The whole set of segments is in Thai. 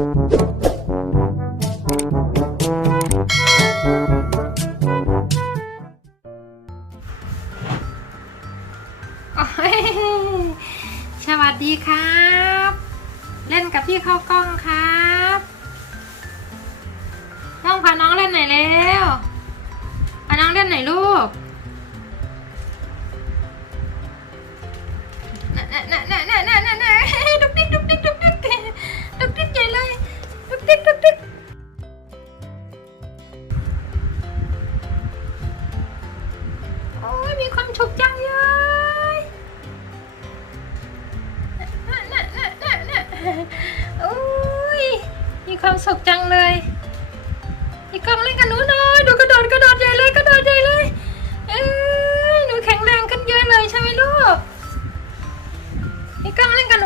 สวัสดีครับ เล่นกับพี่เข้ากล้องครับน้องพาน้องเล่นไหนอยเร็ว ยมีความสุขจังเลยน่ะน่ะน่ะน่ะน่ะโอ้ย มีความสุขจังเลยอีกกองเล่นกับหนูหน่อยดูกระโดดกระโดดใหญ่เลยกระโดดใหญ่เลยเอ้ยหนูแข็งแรงขึ้นเยอะเลยใช่ไหมลูกอีกองเล่นกับ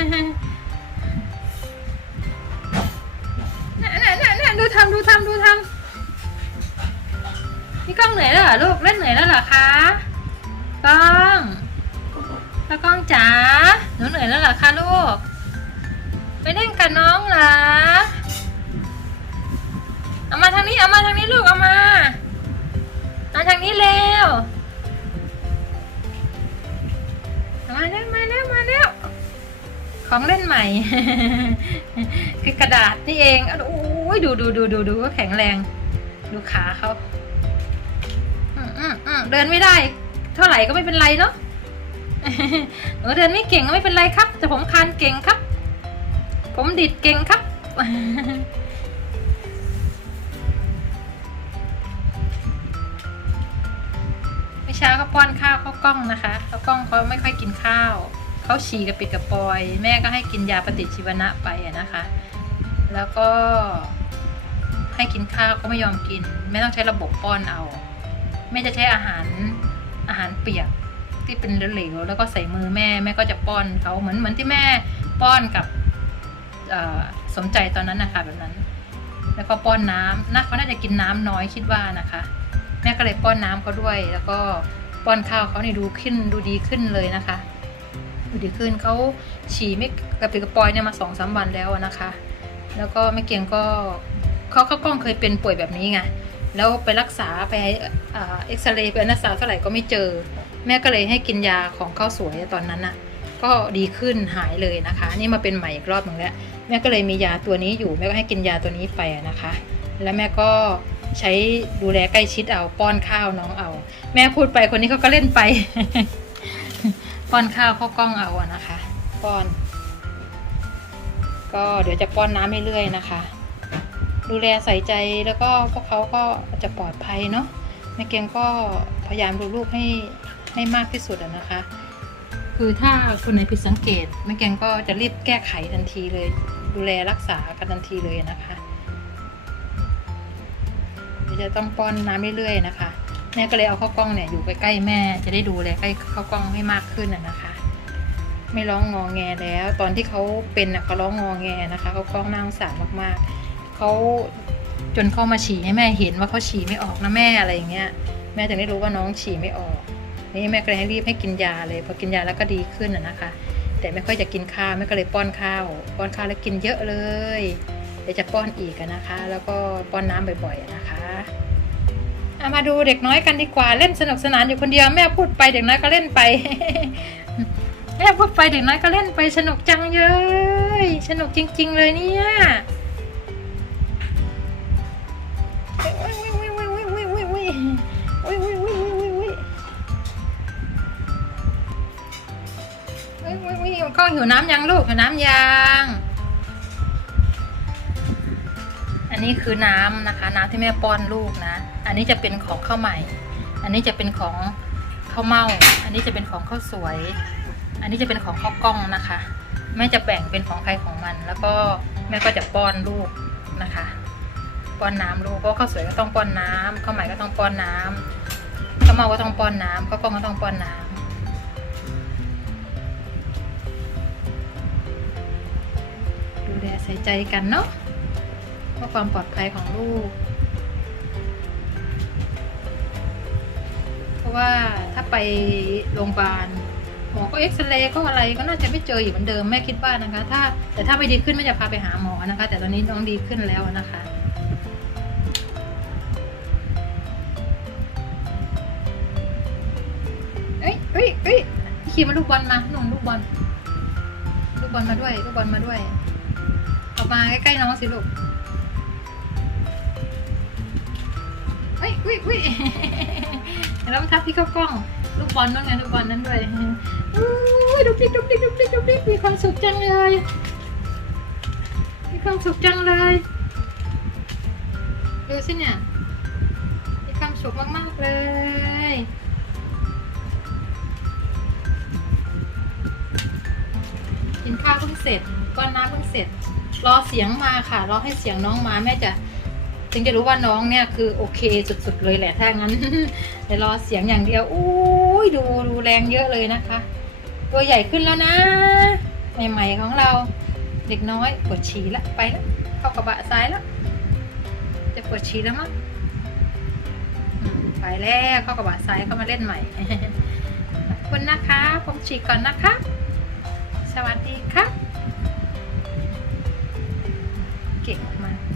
น่ะน่ะน่น่ะดูทำดูทำดูทำพี่ก้องเหนื่อยแล้วเหรอลูกเล่นเหนื่อยแล้วเหรอคะก้องแล้วก้องจ๋าหนูเหนื่อยแล้วเหรอคะลูกไปเล่นกับน้องเหรอเอามาทางนี้เอามาทางนี้ลูกเอามาเอาทางนี้เร็วมาแล้วมาแล้วมาแล้ว ของเล่นใหม่ คือกระดาษนี่เองโอ้ยดูดูดูดูดูว่าแข็งแรง ดูขาเขาเดินไม่ได้ เท่าไหร่ก็ไม่เป็นไรเนาะหนูเดินไม่เก่งก็ไม่เป็นไรครับ แต่ผมคานเก่งครับ ผมดิดเก่งครับเมื่อเช้าก็ป้อนข้าวเขากล้องนะคะเขากล้องเขาไม่ค่อยกินข้าว เขาฉี่กับปิดกับปอย แม่ก็ให้กินยาปฏิชีวนะไปนะคะ แล้วก็ให้กินข้าวก็ไม่ยอมกิน แม่ต้องใช้ระบบป้อนเอาแม่จะใช้อาหารอาหารเปียกที่เป็นเหลวๆแล้วก็ใส่มือแม่แม่ก็จะป้อนเขาเหมือนเหมือนที่แม่ป้อนกับสมใจตอนนั้นนะคะแบบนั้น แล้วก็ป้อนน้ำนะเขาน่าจะกินน้ำน้อยคิดว่านะคะ แม่ก็เลยป้อนน้ำเขาด้วย แล้วก็ป้อนข้าวเขานี่ดูขึ้นดูดีขึ้นเลยนะคะ ดูดีขึ้นเขาฉี่ไม่กระปิกระปอยเนี่ยมาสองสามวันแล้วนะคะ แล้วก็แม่เกียงก็เขาเขากล้องเคยเป็นป่วยแบบนี้ไงแล้วไปรักษาไปเอ็กซเรย์ไปอันดับสาวเท่าไหร่ก็ไม่เจอ แม่ก็เลยให้กินยาของข้าวสวยตอนนั้นน่ะก็ดีขึ้นหายเลยนะคะ นี่มาเป็นใหม่อีกรอบหนึ่งแล้วแม่ก็เลยมียาตัวนี้อยู่แม่ก็ให้กินยาตัวนี้ไปนะคะ แล้วแม่ก็ใช้ดูแลใกล้ชิดเอาป้อนข้าวน้องเอา แม่พูดไปคนนี้เขาก็เล่นไป ป้อนข้าวเข้ากล้องเอาอะนะคะ ป้อน ก็เดี๋ยวจะป้อนน้ำเรื่อยๆนะคะ ดูแลใส่ใจแล้วก็พวกเขาก็จะปลอดภัยเนาะแม่เกียงก็พยายามดูลูกให้ให้มากที่สุดอะนะคะ คือถ้าคนไหนผิดสังเกตแม่เกียงก็จะรีบแก้ไขทันทีเลย ดูแลรักษากันทันทีเลยนะคะเดี๋ยวจะต้องป้อนน้ำเรื่อยๆนะคะ แม่ก็เลยเอาข้าวกล้องเนี่ยอยู่ใกล้ๆแม่จะได้ดูแลใกล้ข้าวกล้องให้มากขึ้นอะนะคะ ไม่ร้องงอแงแล้ว ตอนที่เขาเป็นอะเขาร้องงอแงนะคะเขากล้องน่าสงสารมากๆเขาจนเข้ามาฉี่ให้แม่เห็นว่าเขาฉี่ไม่ออกนะแม่อะไรอย่างเงี้ยแม่ถึงได้รู้ว่าน้องฉี่ไม่ออกนี่แม่ก็เลยให้รีบให้กินยาเลยพอกินยาแล้วก็ดีขึ้นอะนะคะ แต่ไม่ค่อยจะกินข้าวแม่ก็เลยป้อนข้าวป้อนข้าวแล้วกินเยอะเลยเดี๋ยวจะป้อนอีกนะคะ แล้วก็ป้อนน้ำบ่อยๆนะคะ เอามาดูเด็กน้อยกันดีกว่าเล่นสนุกสนานอยู่คนเดียวแม่พูดไปเด็กน้อยก็เล่นไป แม่พูดไปเด็กน้อยก็เล่นไปสนุกจังเลยสนุกจริง ๆ เลยเนี่ยก็หิวน้ำยังลูกหิวน้ำยัง อันนี้คือน้ำนะคะ น้ำที่แม่ป้อนลูกนะ อันนี้จะเป็นของข้าวใหม่ อันนี้จะเป็นของข้าวเม่าอันนี้จะเป็นของข้าวสวย อันนี้จะเป็นของข้าวกล้องนะคะ แม่จะแบ่งเป็นของใครของมัน แล้วก็แม่ก็จะป้อนลูกนะคะ ป้อนน้ำลูกเพราะข้าวสวยก็ต้องป้อนน้ำข้าวใหม่ก็ต้องป้อนน้ำข้าวเม่าก็ต้องป้อนน้ำข้าวกล้องก็ต้องป้อนน้ำดูแลใส่ใจกันเนาะ พื่อความปลอดภัยของลูก เพราะว่าถ้าไปโรงพยาบาลหมอก็เอ็กซเรย์ก็อะไรก็น่าจะไม่เจออยู่เหมือนเดิมแม่คิดว่านะคะ ถ้าแต่ถ้าไม่ดีขึ้นแม่จะพาไปหาหมอนะคะ แต่ตอนนี้น้องดีขึ้นแล้วนะคะเอ้ยเอ้ยเอ้ยขี่มาลูกบอลมาหนุ่มลูกบอลลูกบอลมาด้วย ลูกบอลมาด้วย เอามาใกล้ๆน้องสิลูก อุ้ยอุ้ยแล้วมันทับที่เข้ากล้อง ลูกบอลนั่นไงลูกบอลนั้นด้วยอุ้ยดุกดิกดุกดิกดุกดิกดุกดิกมีความสุขจังเลย มีความสุขจังเลย ดูสิเนี่ย มีความสุขมากๆเลยกินข้าวเพิ่งเสร็จก้อนน้ำเพิ่งเสร็จ รอเสียงมาค่ะ รอให้เสียงน้องมาแม่จะ ถึงจะรู้ว่าน้องเนี่ยคือโอเคสุดๆเลยแหละถ้างั้นเดี๋ยวรอเสียงอย่างเดียวอู้ยดูดูแรงเยอะเลยนะคะ ตัวใหญ่ขึ้นแล้วนะใหม่ๆของเราเด็กน้อยปวดฉี่ละไปแล้วเข้ากระบะซ้ายแล้วจะปวดฉี่แล้วมั้งไปแล้วเข้ากระบะซ้ายเข้ามาเล่นใหม่ขอบคุณนะคะผมฉี่ก่อนนะคะ สวัสดีครับเก่งมาก